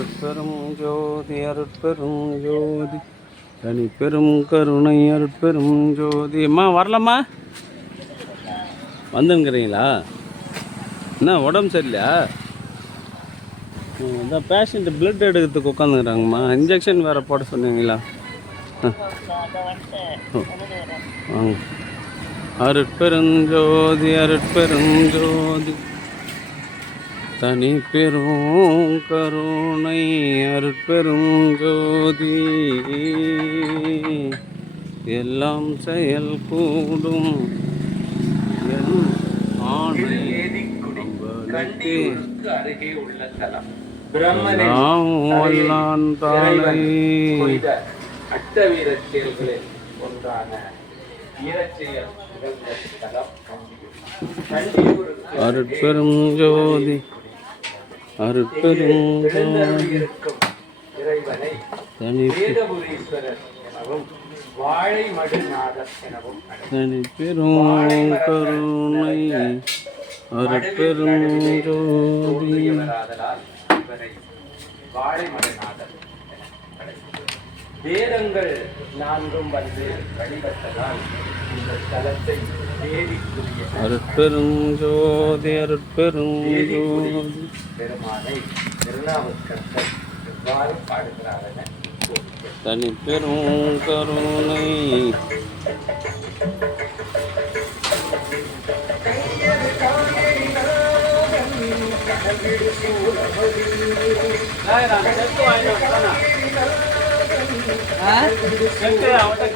அருட்பெரும் ஜோதி அருட்பெரும் ஜோதி தனி பெரும் கருணை அருட்பெரும் ஜோதி. அம்மா வரலம்மா, வந்துங்கிறீங்களா? என்ன உடம்பு சரியில்லையா? அதான் பேஷண்ட்டு பிளட் எடுக்கிறதுக்கு உட்காந்துக்கிறாங்கம்மா. இன்ஜெக்ஷன் வேறு போட சொன்னீங்களா? வாங்க. அருட்பெருஞ்சோதி அருட்பெருஞ்சோதி தனி பெரும் கருணை அருட்பெரும் ஜோதி. எல்லாம் செயல் கூடும் என் ஆணை அருகே உள்ள தலம் அட்டவீர செயல்களில் ஒன்றான அருட்பெரும் ஜோதி அருட்பெரும் இறைவனை வேதபுரீஸ்வரர் எனவும் வாழை மடுநாதர் எனவும் தனி பெரும் கருணை அருட்பெரும் ஜோதி. இவரை வாழை மடுநாதர் வேதங்கள் நான்கும் வந்து வழிபட்டதால் இந்த தலத்தை தேவிக்குரிய அருட்பெரும் ஜோதி அருட்பெரும் ஜோதி பெருமானை திருநாவுக்கரசர் எவ்வாறு பாடுகிறார் என தனி பெரும் கருணை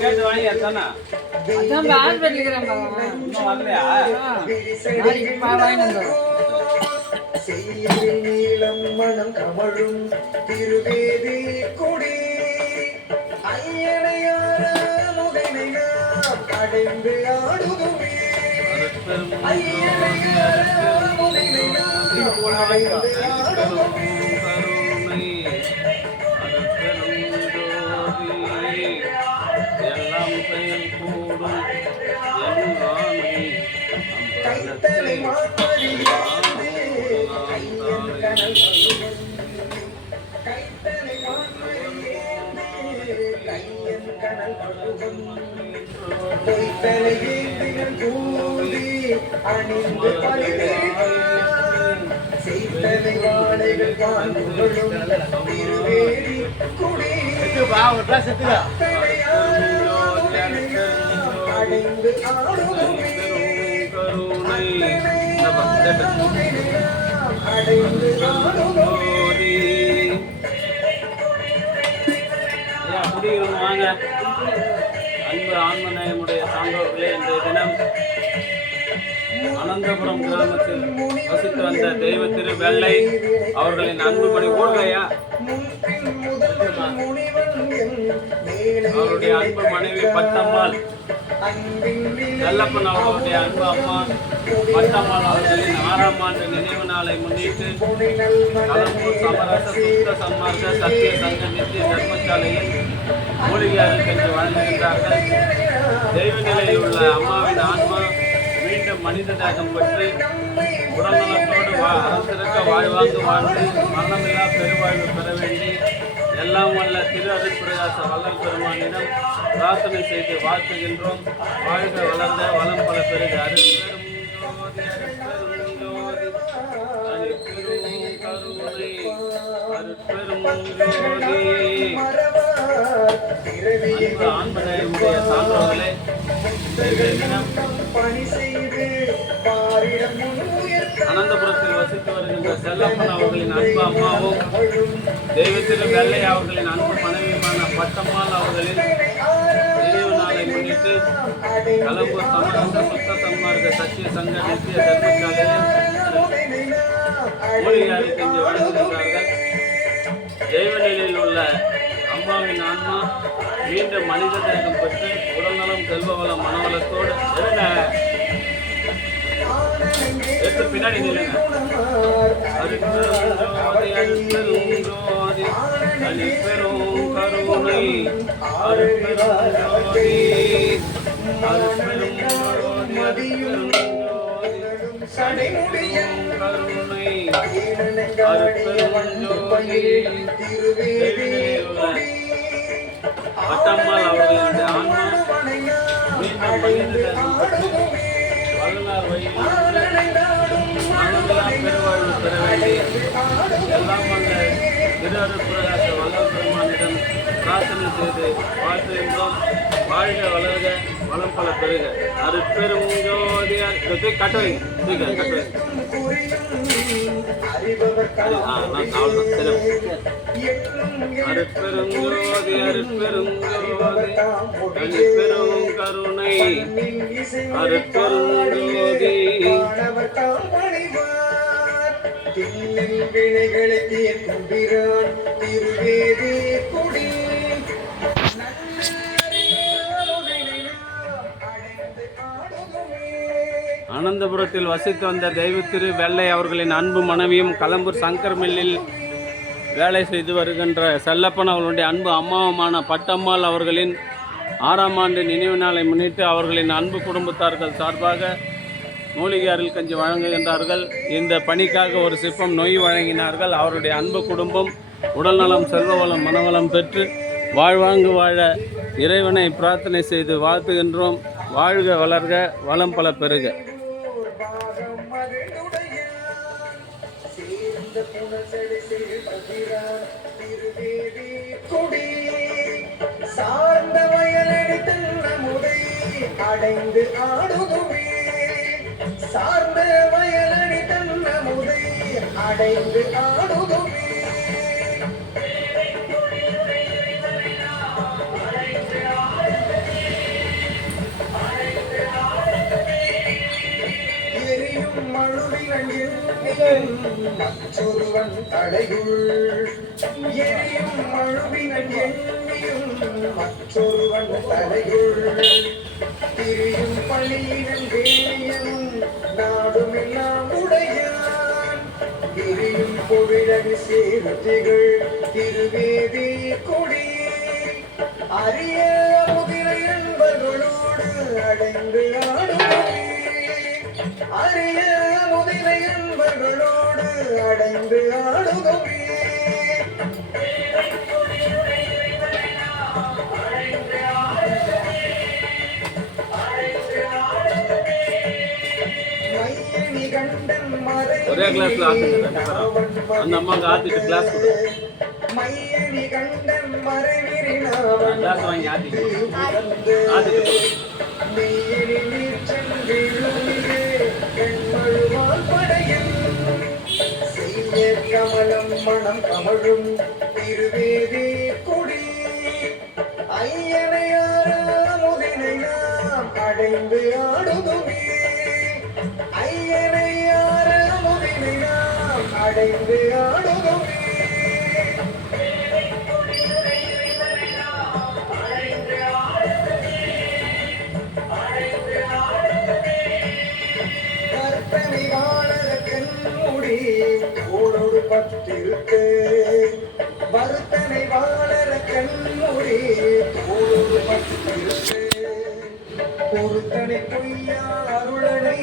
கேட்டு வாங்கி எத்தானா நீளம் மனம் கமழும் திருவேதி கொடி ஐயனையார முகனை நாம் அடைந்து ஆடுதுமே. ஐயனையார முகனை நாம் அடைந்து ஆடுதுமே. கைத்தலை மாற்றறியாதே கையின் கனல் கைத்தலை மாற்றறியாதே கையின் கனல் பொய்த்தலை ஏந்திகள் கூடி அணிந்து பரிதேவான் செய்தலை வாழைகள் காண்புகளும் திருவேரி குடி அடைந்து ஆடுமே. வாங்க. அன்பு ஆன்மநேயமுடைய சான்றோர்களே, இன்றைய தினம் அனந்தபுரம் கிராமத்தில் வசித்து வந்த தெய்வ திரு வெள்ளை அவர்களின் அன்புபடி ஓடலையா அவருடைய அன்பு மனைவி பட்டம்மாள் செல்லப்பன் அவர்களுடைய அன்பு அம்மா பட்டம்மாள் அவர்களின் 6ஆம் ஆண்டு நினைவு நாளை முன்னிட்டு கலம்பூர் சமரச சுத்த சன்மார்க்க சத்திய சங்க நித்திய தர்மசாலையில் மூலிகை அருள் வழங்குகின்றார்கள். தெய்வ நிலையில் உள்ள அம்மாவின் ஆன்மா மீண்டும் மனித தேகம் பெற்று உடல்நலத்தோடு அரசிருக்க வாழ்வாங்கு வாழ்ந்து மரணமில்லா பெருவாழ்வு பெற வேண்டி எல்லாம் வல்ல திரு அருட்பிரகாச வல்லல் பெருமானிடம் பிரார்த்தனை செய்து வாழ்த்துகின்றோம். வாழ்க வளர்ந்த வளம் பல பெருக அருட்பெரும் ஆண்மனையுடைய சான்றோர்களே, அனந்தபுரத்தில் வசித்து வருகின்ற செல்லப்பன் அவர்களின் அன்பு அம்மாவும் தெய்வத்திரு வெள்ளை அவர்களின் அன்பு மனைவியுமான பட்டம்மாள் அவர்களின் நினைவு நாளை முன்னிட்டு கலம்பூர் சமரச சுத்த சன்மார்க்க சத்திய சங்க நித்திய தர்மசாலையில் மூலிகை அருள் வழங்குகின்றார்கள். தெய்வ நிலையில் உள்ள அம்மாவின் ஆன்மா மீண்டும் மனித தேகம் பெற்று உடல்நலம் செல்வவளம் மனவளத்தோடு எடுத்து பின்னாடி நில்லுங்க. சடைமுடியன் கருணை ஈனனங்காடிய வண்டுபயில் திருவேதி கொடி பட்டம்மாள் அவர்களின் ஆன்மா அடைந்து ஆடுதுமே வள்ளலார் வழியில் ஆனந்தாடும் மனமெல்லாம் பெருவாழ்வு பெற வேண்டி எல்லாம் வந்த திரு அருட்பிரகாச வல்லல் பெருமானிடம் பிரார்த்தனை செய்து வாழ்த்துகின்றோம். வாழ்க வளர்க வளம் பல பெறுக. அருட்பெரும் ஜோதியார் கட்ட வைங்க கட்ட வைங்க. அருட்பெரும் ஜோதி அருட்பெரும் ஜோதி தனிப்பெரும் கருணை அருட்பெரும் ஜோதி வினைகளை தீர்க்கும் பிரான் திருவேதி கொடி அனந்தபுரத்தில் வசித்து வந்த தெய்வத்திரு வெள்ளை அவர்களின் அன்பு மனைவியும் கலம்பூர் சங்கர் மில்லில் வேலை செய்து வருகின்ற செல்லப்பன் அவர்களுடைய அன்பு அம்மாவுமான பட்டம்மாள் அவர்களின் 6ஆம் ஆண்டு நினைவு நாளை முன்னிட்டு அவர்களின் அன்பு குடும்பத்தார்கள் சார்பாக மூலிகை அருள் கஞ்சி வழங்குகின்றார்கள். இந்த பணிக்காக ஒரு சிப்பம் நொய் வழங்கினார்கள். அவருடைய அன்பு குடும்பம் உடல்நலம் செல்வவளம் மனவளம் பெற்று வாழ்வாங்கு வாழ இறைவனை பிரார்த்தனை செய்து வாழ்த்துகின்றோம். வாழ்க வளர்க வளம் பல பெறுக. சார்ந்த வயலடி தென்னமுதை அடைந்து ஆடுதுமே சார்ந்த வயலடி தென்னமுதை அடைந்து ஆடுதுமே எரியும் மழுவிலங்கில் மற்றொருவன் தலைகுள் எரியும் மழுவினன் எண்ணியும் மற்றொருவன் தலைகுள் திரியும் பள்ளியினன் வேலியனும் நாடுமெல்லாம் உடையான் திரியும் பொவிழகு சேர்த்திகள் திருவேதி கொடி அரிய முதிரை என்பவர்களோடு அடைந்து ஆடுவோமே அரிய முதிரை என்பவர்களோடு அடைந்து ஆடுவோமே ஒரே கிளாஸ்ல ஆத்துங்க அந்த அம்மாவுக்கு ஆத்திட்டு கிளாஸ் கொடு. மையணி கண்டன் கிளாஸ் வாங்கி ஆத்திட்டு மெய்யணி நீச்சென்றிழுமியே கண்மழுவால் படையும் செய்ய கமலம் மனம் கமழும் திருவேதி கொடி ஐயனையார முதினை நாம் அடைந்து ஆடுதுமே ஐயனையார முதினை நாம் அடைந்து ஆடுதுமே ஓடோடு பட்டிருக்கு வருத்தனை வாழற கண்மொழி ஓடோடு பட்டிருக்கு பொருத்தனை பொய்யா அருளனை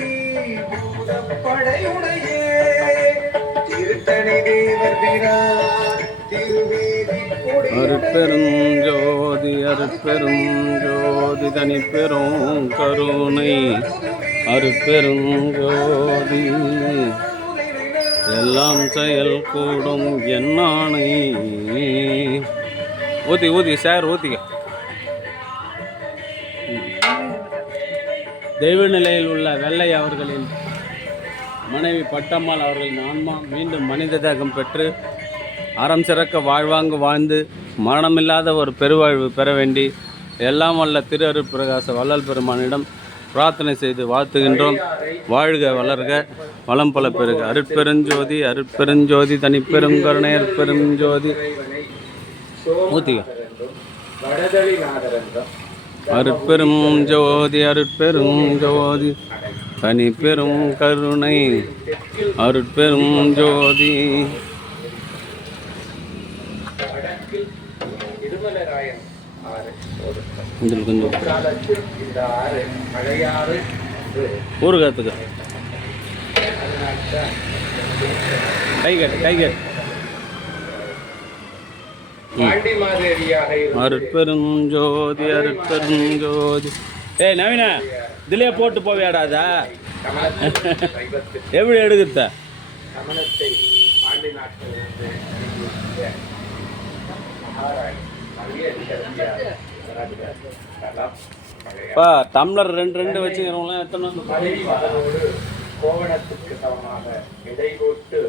பூதப்படையுடைய திருத்தனை தேவர் வீரார் திருவேதி அருட்பெரும் ஜோதி அருட்பெரும் ஜோதி தனிப்பெரும் கருணை அருட்பெரும் ஜோதி எல்லாம் செயல் கூடும் என்னானை ஊத்தி சார் ஊத்திக்க. தெய்வ நிலையில் உள்ள வெள்ளை அவர்களின் மனைவி பட்டம்மாள் அவர்களின் ஆன்மா மீண்டும் மனித தேகம் பெற்று அறம் சிறக்க வாழ்வாங்கு வாழ்ந்து மரணமில்லாத ஒரு பெருவாழ்வு பெற வேண்டி எல்லாம் வல்ல திரு அருட்பிரகாச வள்ளல் பெருமானிடம் பிரார்த்தனை செய்து வாழ்த்துகின்றோம். வாழ்க வளர்க வளம் பல பெருக. அருட்பெருஞ்சோதி அருட்பெருஞ்சோதி தனிப்பெருங்கருணை அருட்பெருஞ்சோதி ஊத்திக. அருட்பெரும் ஜோதி அருட்பெரும் ஜோதி தனிப்பெரும் கருணை அருட்பெரும் ஜோதி. கொஞ்சம் ஊருகாத்துக்கு கைகட் பாண்டி மாதேவியாக அருட்பெருஞ்சோதி அருட்பெருஞ்சோதி. ஏய் நவீனா, இதுலயே போட்டு போவியாடாதா? எப்படி எடுக்குத்த? கமலத்தை பாண்டி நாட்டிலிருந்து டம்ளர் ரெண்டு வச்சுக்கிறவங்களாம் எத்தனை மலைவாதனோடு கோவணத்துக்கு சமமாக இடை போட்டு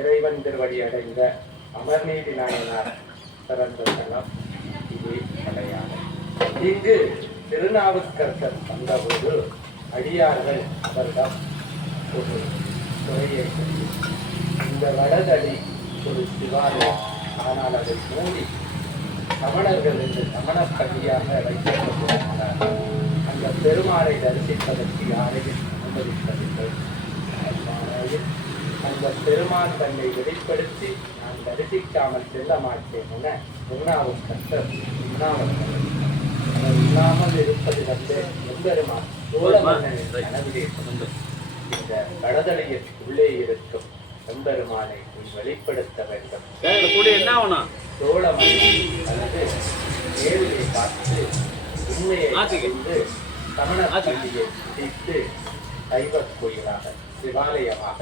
இறைவன் திருவடி அடைந்த அமர்நீதி நாயனார் பிறந்த தலம் இது அடையாளம். இங்கு திருநாவுக்கரசர் வந்தபோது அடியார்கள் அவரிடம் ஒரு துறையை இந்த வடதடி ஒரு சிவாலயம், ஆனால் அதை மூடி சமணர்கள் என்று சமணப்பள்ளியாக வைக்கப்பட்டுள்ளனர். அந்த பெருமாளை தரிசிப்பதற்கு யாரையும் அனுமதிப்பதில்லை. அந்த பெருமான் தன்னை வெளிப்படுத்தி நான் தரிசிக்காமல் செல்ல மாட்டேன் என உண்ணாவுக்கரசர் உண்ணாமல் இருப்பது வந்து எம்பெருமான் சோழ மன்னனின் கனவிலே கொண்டு இந்த வடதலையில் உள்ளே இருக்கும் எம்பெருமானை வெளிப்படுத்த வேண்டும். என்ன ஆகணும்? சோழ மன்னன் அல்லது நேரிலே பார்த்து உண்மையை அறிந்து சமண பள்ளியை பிடித்து சைவ கோயிலாக சிவாலயமாக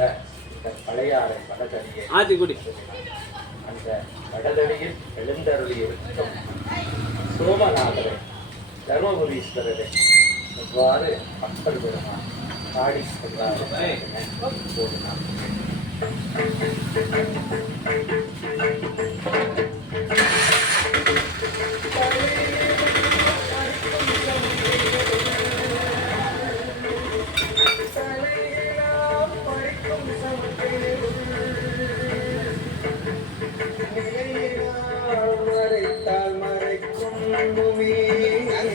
இந்த பழையாறை வடதடியை அந்த வடதடியில் எழுந்தருளி இருக்கும் சோமநாதரை தர்மபுரீஸ்வரரை எவ்வாறு மக்கள் பெருமான் பாடி சென்றார்கள் என